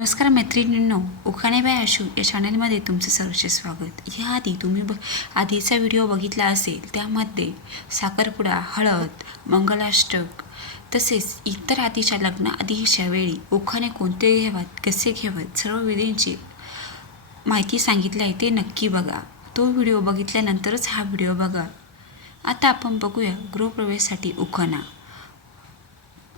नमस्कार मैत्रिणींनो, उखाणे बाय आशू या चॅनलमध्ये तुमचं सहर्ष स्वागत. याआधी तुम्ही आधीचा व्हिडिओ बघितला असेल, त्यामध्ये साखरपुडा, हळद, मंगलाष्टक तसेच इतर आधीच्या लग्नाआधीच्या वेळी उखाणे कोणते घ्यावेत, कसे घ्यावेत, सर्व विधींची माहिती सांगितली आहे. ते नक्की बघा. तो व्हिडिओ बघितल्यानंतरच हा व्हिडिओ बघा. आता आपण बघूया गृहप्रवेशासाठी उखाणा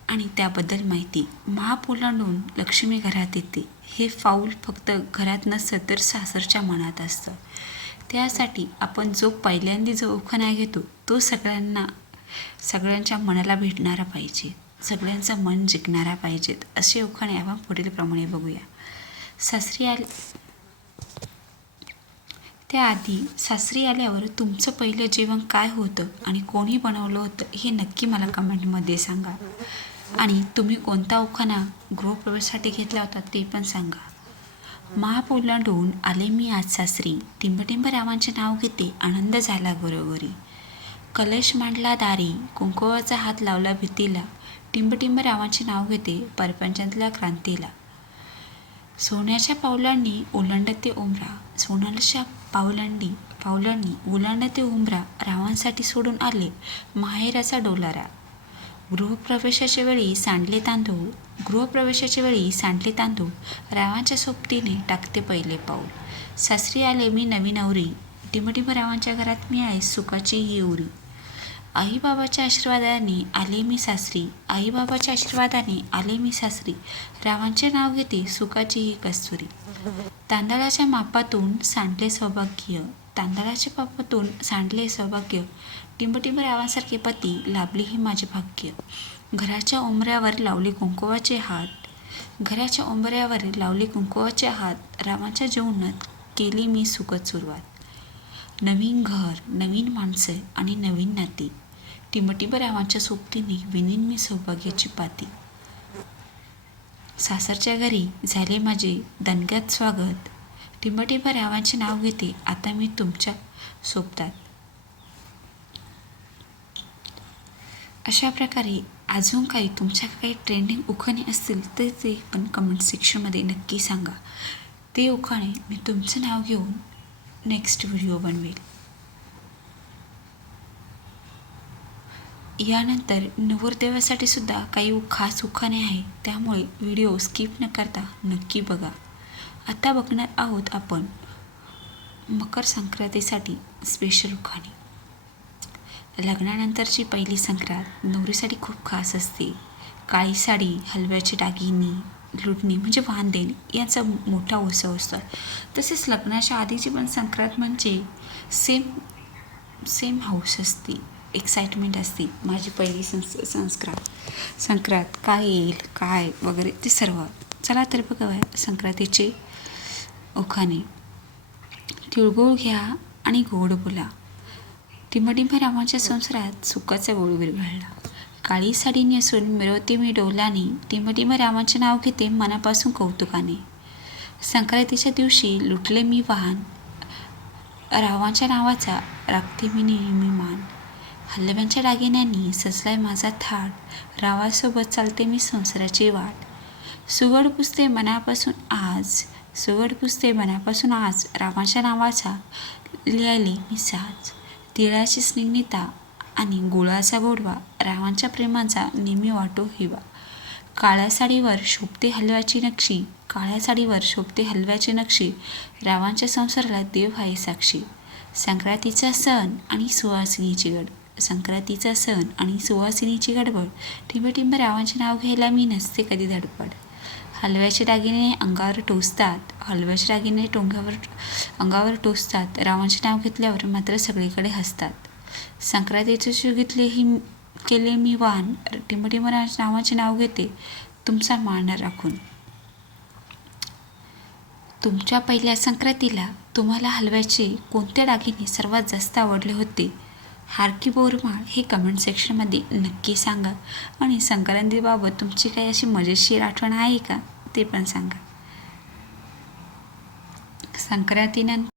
आणि त्याबद्दल माहिती. महाप ओलांडून लक्ष्मी घरात येते, हे पाऊल फक्त घरात नसतं तर सासरच्या मनात असतं. त्यासाठी आपण पहिल्यांदा जो उखाणा घेतो तो सगळ्यांच्या मनाला भेटणारा पाहिजे, सगळ्यांचं मन जिंकणारा पाहिजेत. असे उखाणे आपण पुढीलप्रमाणे बघूया. त्याआधी सासरी आल्यावर तुमचं पहिलं जेवण काय होतं आणि कोणी बनवलं होतं हे नक्की मला कमेंटमध्ये सांगा. आणि तुम्ही कोणता उखाणा गृहप्रवेशासाठी घेतला होता ते पण सांगा. महाप ओलांडून आले मी आज सासरी, टिंबटिंब रावांचे नाव घेते, आनंद झाला घरोघरी. कलश मांडला दारी, कुंकवाचा हात लावला भीतीला, टिंबटिंब रावांचे नाव घेते, परपंचातल्या क्रांतीला. सोन्याच्या पावलांनी ओलांडते उंबरा, सोन्याच्या पावलांनी ओलांडते उंबरा, रावांसाठी सोडून आले माहेराचा डोलारा. गृहप्रवेशाच्या वेळी सांडले तांदूळ, रावांच्या सोबतीने टाकते पहिले पाऊल. सासरी आले मी नवी नवरी, टिंबटिंब रावांच्या घरात मी आहे सुखाची ही उरी. आईबाबाच्या आशीर्वादाने आले मी सासरी, रावांचे नाव घेते सुखाची ही कस्तुरी. तांदळाच्या मापातून सांडले सौभाग्य, टिंबटिंब रावांसारखे पती लाभले हे माझे भाग्य. घराच्या उंबऱ्यावर लावले कुंकवाचे हात, रावांच्या जीवनात केली मी सुखद सुरुवात. नवीन घर, नवीन माणसं आणि नवीन नाती, टिंबटिंब रावांच्या सोबतीने विणीन मी सौभाग्याची पाती. सासरच्या घरी झाले माझे दणक्यात स्वागत, टिंबटिंब रावांचे नाव घेते आता मी तुमच्या सोबतात. अशा प्रकारे अजून तुमच्या ट्रेंडिंग उखाणे असतील तर ते पण कमेंट सेक्शनमध्ये नक्की सांगा. ते उखाणे मी तुमचं नाव घेऊन नेक्स्ट व्हिडिओ बनवेल. यानंतर नवरदेवासाठी सुद्धा काही खास उखाणे आहे, त्यामुळे व्हिडिओ स्किप न करता नक्की बघा. आता बघणार आहोत आपण मकर संक्रांतीसाठी स्पेशल उखाणे. लग्नानंतरची पहिली संक्रांत नवरीसाठी खूप खास असते. काळी साडी, हलव्याची दागिने, लुटणी म्हणजे वाण देणे यांचा मोठा उत्सव असतो. तसेच लग्नाच्या आधीची पण संक्रांत म्हणजे सेम हाऊस असते, एक्साइटमेंट असते. माझी पहिली संक्रांत काय येईल काय वगैरे ते सर्व. चला तर बघूया संक्रांतीचे उखाणे. तिळगुळ घ्या आणि गोड बोला, टिंबटिंब रावांच्या संसारात सुखाचा गोड विरघळला. काळी साडी नेसून मिरवते मी डोलाने, टिंबटिंब रावांचे नाव घेते मनापासून कौतुकाने. संक्रांतीच्या दिवशी लुटले मी वाहन, रावांच्या नावाचा राखते मी नेहमी मान. हलव्यांच्या दागिन्यांनी सजलाय माझा थाट, रावासोबत चालते मी संसाराची वाट. सुगड पुसते मनापासून आज, रावांच्या नावाचा लिहायले मी साज. तिळाची स्निग्धता आणि गुळाचा गोडवा, रावांच्या प्रेमाचा नेहमी वाटो हिवा. काळ्या साडीवर शोभते हलव्याची नक्षी, रावांच्या संसाराला देव आहे साक्षी. संक्रांतीचा सण आणि सुवासिनीची गडबड, टिंबटिंब रावांचे नाव घ्यायला मी नसते कधी धडपड. हलव्याचे दागिने अंगावर टोचतात, रावांचे नाव घेतल्यावर मात्र सगळीकडे हसतात. संक्रांतीचे शो केले मी वाण, टिंबटिंब रावांचे नाव घेते तुमचा मान राखून. तुमच्या पहिल्या संक्रांतीला तुम्हाला हलव्याचे कोणते दागिने सर्वात जास्त आवडले होते? हारकी बोरमाळ हे कमेंट सेक्शनमध्ये नक्की सांगा. आणि संक्रांतीबाबत तुमची काही अशी मजेशीर आठवण आहे का ते पण सांगा. संक्रांतीनंतर